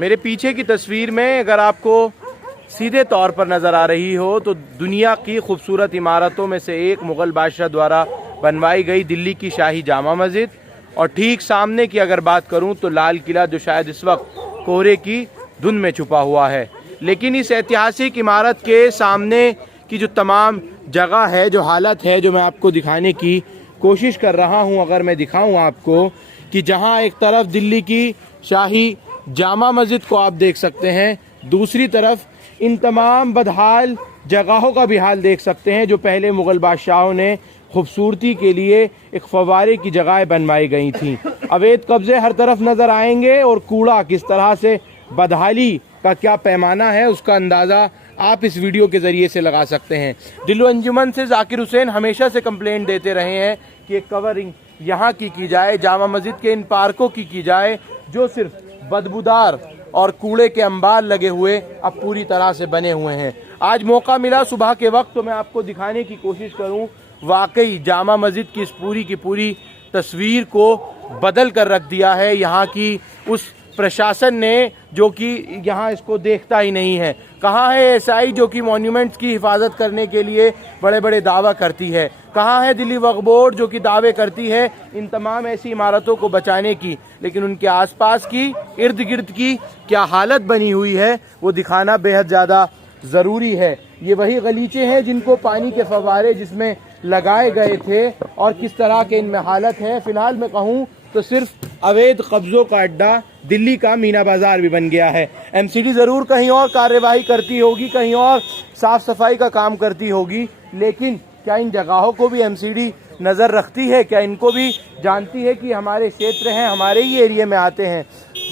मेरे पीछे की तस्वीर में अगर आपको सीधे तौर पर नज़र आ रही हो तो दुनिया की खूबसूरत इमारतों में से एक मुग़ल बादशाह द्वारा बनवाई गई दिल्ली की शाही जामा मस्जिद, और ठीक सामने की अगर बात करूं तो लाल किला, जो शायद इस वक्त कोहरे की धुंध में छुपा हुआ है। लेकिन इस ऐतिहासिक इमारत के सामने की जो तमाम जगह है, जो हालत है, जो मैं आपको दिखाने की कोशिश कर रहा हूं, अगर मैं दिखाऊं आपको कि जहां एक तरफ दिल्ली की शाही जामा मस्जिद को आप देख सकते हैं, दूसरी तरफ इन तमाम बदहाल जगहों का भी हाल देख सकते हैं जो पहले मुग़ल बादशाहों ने खूबसूरती के लिए एक फव्वारे की जगह बनवाई गई थी। अवैध कब्जे हर तरफ नज़र आएंगे और कूड़ा किस तरह से बदहाली का क्या पैमाना है उसका अंदाज़ा आप इस वीडियो के ज़रिए से लगा सकते हैं। दिल्ली अंजुमन से जाकिर हुसैन हमेशा से कंप्लेंट देते रहे हैं कि कवरिंग यहाँ की जाए, जामा मस्जिद के इन पार्कों की जाए जो सिर्फ बदबूदार और कूड़े के अंबार लगे हुए अब पूरी तरह से बने हुए हैं। आज मौका मिला सुबह के वक्त तो मैं आपको दिखाने की कोशिश करूं, वाकई जामा मस्जिद की इस पूरी की पूरी तस्वीर को बदल कर रख दिया है यहाँ की उस प्रशासन ने जो कि यहाँ इसको देखता ही नहीं है। कहाँ है एसआई जो कि मॉन्यूमेंट्स की हिफाजत करने के लिए बड़े बड़े दावा करती है? कहाँ है दिल्ली वक्फ बोर्ड जो कि दावे करती है इन तमाम ऐसी इमारतों को बचाने की? लेकिन उनके आसपास की, इर्द गिर्द की क्या हालत बनी हुई है वो दिखाना बेहद ज़्यादा ज़रूरी है। ये वही गलीचे हैं जिनको पानी के फव्वारे जिसमें लगाए गए थे और किस तरह के इनमें हालत है। फिलहाल मैं कहूँ तो सिर्फ अवैध कब्जों का अड्डा दिल्ली का मीना बाजार भी बन गया है। एमसीडी ज़रूर कहीं और कार्यवाही करती होगी, कहीं और साफ सफाई का काम करती होगी, लेकिन क्या इन जगहों को भी एमसीडी नज़र रखती है? क्या इनको भी जानती है कि हमारे क्षेत्र हैं, हमारे ही एरिया में आते हैं?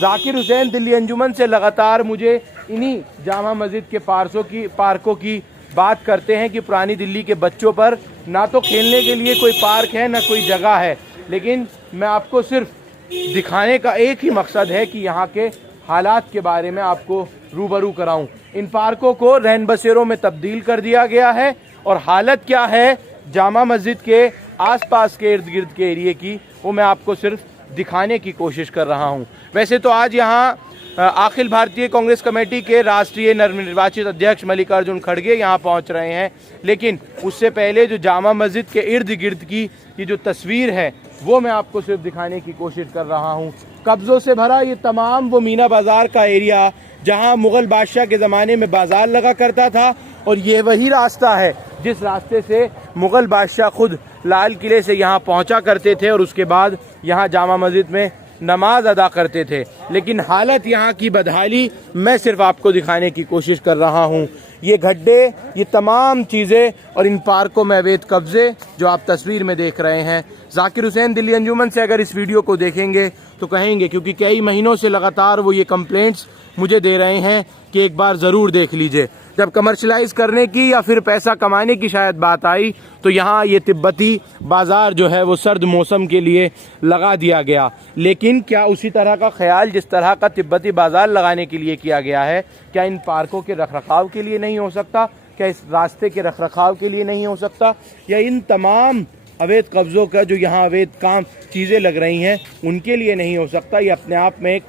जाकिर हुसैन दिल्ली अंजुमन से लगातार मुझे इन्हीं जामा मस्जिद के पार्कों की बात करते हैं कि पुरानी दिल्ली के बच्चों पर ना तो खेलने के लिए कोई पार्क है ना कोई जगह है। लेकिन मैं आपको सिर्फ दिखाने का एक ही मकसद है कि यहाँ के हालात के बारे में आपको रूबरू कराऊं। इन पार्कों को रैन बसेरों में तब्दील कर दिया गया है और हालत क्या है जामा मस्जिद के आसपास के इर्द गिर्द के एरिए की वो मैं आपको सिर्फ दिखाने की कोशिश कर रहा हूँ। वैसे तो आज यहाँ अखिल भारतीय कांग्रेस कमेटी के राष्ट्रीय नवनिर्वाचित अध्यक्ष मल्लिकार्जुन खड़गे यहाँ पहुँच रहे हैं, लेकिन उससे पहले जो जामा मस्जिद के इर्द गिर्द की ये जो तस्वीर है वो मैं आपको सिर्फ दिखाने की कोशिश कर रहा हूँ। कब्ज़ों से भरा ये तमाम वो मीना बाज़ार का एरिया जहाँ मुग़ल बादशाह के ज़माने में बाज़ार लगा करता था, और ये वही रास्ता है जिस रास्ते से मुग़ल बादशाह खुद लाल किले से यहाँ पहुँचा करते थे और उसके बाद यहाँ जामा मस्जिद में नमाज अदा करते थे। लेकिन हालत यहाँ की बदहाली मैं सिर्फ आपको दिखाने की कोशिश कर रहा हूँ। ये गड्ढे, ये तमाम चीज़ें और इन पार्कों में अवैध कब्जे जो आप तस्वीर में देख रहे हैं। जाकिर हुसैन दिल्ली अंजुमन से अगर इस वीडियो को देखेंगे तो कहेंगे, क्योंकि कई महीनों से लगातार वो ये कंप्लेंट्स मुझे दे रहे हैं कि एक बार ज़रूर देख लीजिए। जब कमर्शलाइज करने की या फिर पैसा कमाने की शायद बात आई तो यहाँ ये तिब्बती बाज़ार जो है वो सर्द मौसम के लिए लगा दिया गया। लेकिन क्या उसी तरह का ख्याल जिस तरह का तिब्बती बाज़ार लगाने के लिए किया गया है, क्या इन पार्कों के रखरखाव के लिए नहीं हो सकता? क्या इस रास्ते के रखरखाव के लिए नहीं हो सकता? या इन तमाम अवैध कब्ज़ों का जो यहाँ अवैध काम चीज़ें लग रही हैं उनके लिए नहीं हो सकता? ये अपने आप में एक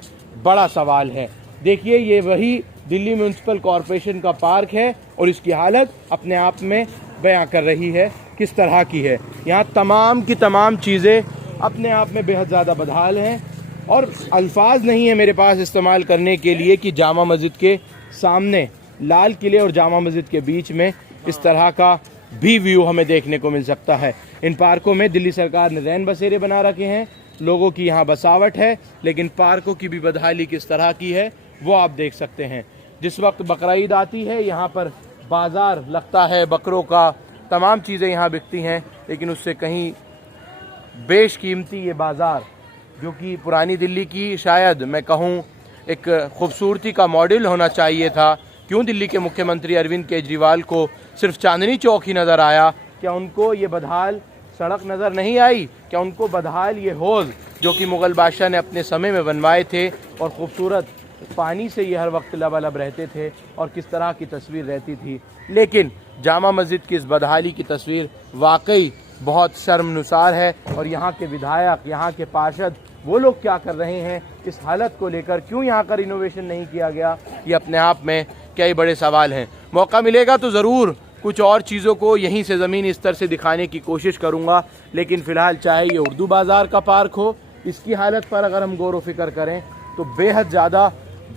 बड़ा सवाल है। देखिए, ये वही दिल्ली म्यूनसिपल कॉरपोरेशन का पार्क है और इसकी हालत अपने आप में बयां कर रही है किस तरह की है। यहाँ तमाम की तमाम चीज़ें अपने आप में बेहद ज़्यादा बदहाल हैं और अल्फाज नहीं है मेरे पास इस्तेमाल करने के लिए कि जामा मस्जिद के सामने लाल किले और जामा मस्जिद के बीच में इस तरह का भी व्यू हमें देखने को मिल सकता है। इन पार्कों में दिल्ली सरकार ने रैन बसेरे बना रखे हैं, लोगों की यहाँ बसावट है, लेकिन पार्कों की भी बदहाली किस तरह की है वो आप देख सकते हैं। जिस वक्त बकरीद आती है यहाँ पर बाज़ार लगता है बकरों का, तमाम चीज़ें यहाँ बिकती हैं, लेकिन उससे कहीं बेशकीमती ये बाज़ार जो कि पुरानी दिल्ली की शायद मैं कहूँ एक खूबसूरती का मॉडल होना चाहिए था। क्यों दिल्ली के मुख्यमंत्री अरविंद केजरीवाल को सिर्फ चांदनी चौक ही नज़र आया? क्या उनको ये बदहाल सड़क नज़र नहीं आई? क्या उनको बदहाल ये हौज़ जो कि मुग़ल बादशाह ने अपने समय में बनवाए थे और ख़ूबसूरत पानी से ये हर वक्त लबालब रहते थे और किस तरह की तस्वीर रहती थी? लेकिन जामा मस्जिद की इस बदहाली की तस्वीर वाकई बहुत शर्मनुसार है और यहाँ के विधायक, यहाँ के पार्षद वो लोग क्या कर रहे हैं, इस हालत को लेकर क्यों यहाँ का रिनोवेशन नहीं किया गया, ये अपने आप में कई बड़े सवाल हैं। मौका मिलेगा तो ज़रूर कुछ और चीज़ों को यहीं से ज़मीनी स्तर से दिखाने की कोशिश करूँगा, लेकिन फ़िलहाल चाहे ये उर्दू बाज़ार का पार्क हो, इसकी हालत पर अगर हम गौर व फिक्र करें तो बेहद ज़्यादा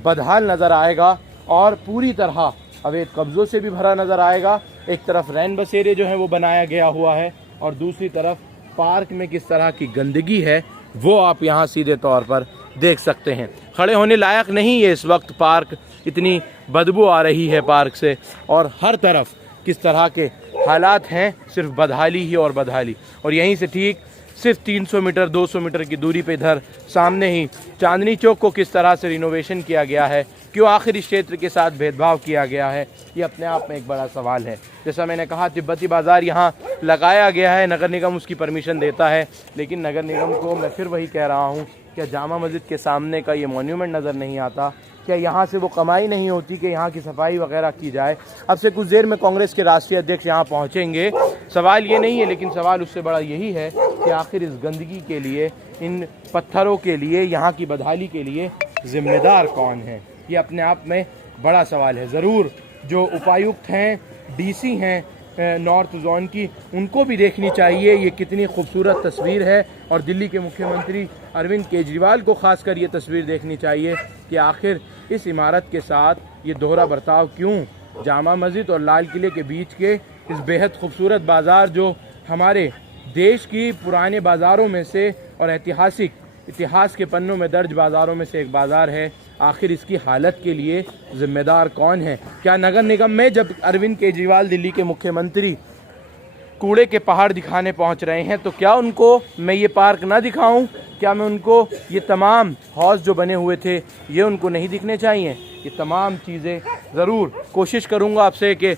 बदहाल नज़र आएगा और पूरी तरह अवैध कब्ज़ों से भी भरा नज़र आएगा। एक तरफ रैन बसेरे जो है वो बनाया गया हुआ है और दूसरी तरफ पार्क में किस तरह की गंदगी है वो आप यहाँ सीधे तौर पर देख सकते हैं। खड़े होने लायक नहीं है इस वक्त पार्क, इतनी बदबू आ रही है पार्क से और हर तरफ किस तरह के हालात हैं, सिर्फ बदहाली ही और बदहाली। और यहीं से ठीक सिर्फ 300 मीटर 200 मीटर की दूरी पे इधर सामने ही चांदनी चौक को किस तरह से रिनोवेशन किया गया है, क्यों आखिर इस क्षेत्र के साथ भेदभाव किया गया है, ये अपने आप में एक बड़ा सवाल है। जैसा मैंने कहा तिब्बती बाज़ार यहाँ लगाया गया है, नगर निगम उसकी परमिशन देता है, लेकिन नगर निगम को मैं फिर वही कह रहा हूँ, क्या जामा मस्जिद के सामने का ये मॉन्यूमेंट नज़र नहीं आता, क्या यहाँ से वो कमाई नहीं होती कि यहाँ की सफाई वगैरह की जाए। अब से कुछ देर में कांग्रेस के राष्ट्रीय अध्यक्ष यहाँ पहुँचेंगे, सवाल ये नहीं है, लेकिन सवाल उससे बड़ा यही है कि आखिर इस गंदगी के लिए, इन पत्थरों के लिए, यहाँ की बदहाली के लिए ज़िम्मेदार कौन है, ये अपने आप में बड़ा सवाल है। ज़रूर जो उपायुक्त हैं, डीसी हैं नॉर्थ जोन की, उनको भी देखनी चाहिए ये कितनी खूबसूरत तस्वीर है और दिल्ली के मुख्यमंत्री अरविंद केजरीवाल को खासकर ये तस्वीर देखनी चाहिए कि आखिर इस इमारत के साथ ये दोहरा बर्ताव क्यों। जामा मस्जिद और लाल किले के बीच के इस बेहद खूबसूरत बाज़ार जो हमारे देश की पुराने बाज़ारों में से और ऐतिहासिक इतिहास के पन्नों में दर्ज बाज़ारों में से एक बाज़ार है, आखिर इसकी हालत के लिए ज़िम्मेदार कौन है। क्या नगर निगम में जब अरविंद केजरीवाल दिल्ली के मुख्यमंत्री कूड़े के पहाड़ दिखाने पहुंच रहे हैं तो क्या उनको मैं ये पार्क ना दिखाऊं, क्या मैं उनको ये तमाम हौज जो बने हुए थे ये उनको नहीं दिखने चाहिए। ये तमाम चीज़ें ज़रूर कोशिश करूंगा आपसे कि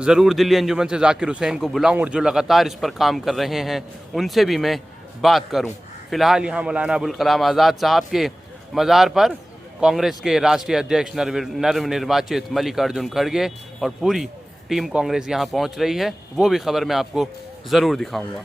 ज़रूर दिल्ली अंजुमन से जाकिर हुसैन को बुलाऊं और जो लगातार इस पर काम कर रहे हैं उनसे भी मैं बात करूं। फ़िलहाल यहाँ मौलाना अबुल कलाम आज़ाद साहब के मज़ार पर कांग्रेस के राष्ट्रीय अध्यक्ष नवनिर्वाचित मल्लिकार्जुन खड़गे और पूरी टीम कांग्रेस यहाँ पहुँच रही है, वो भी खबर मैं आपको ज़रूर दिखाऊँगा।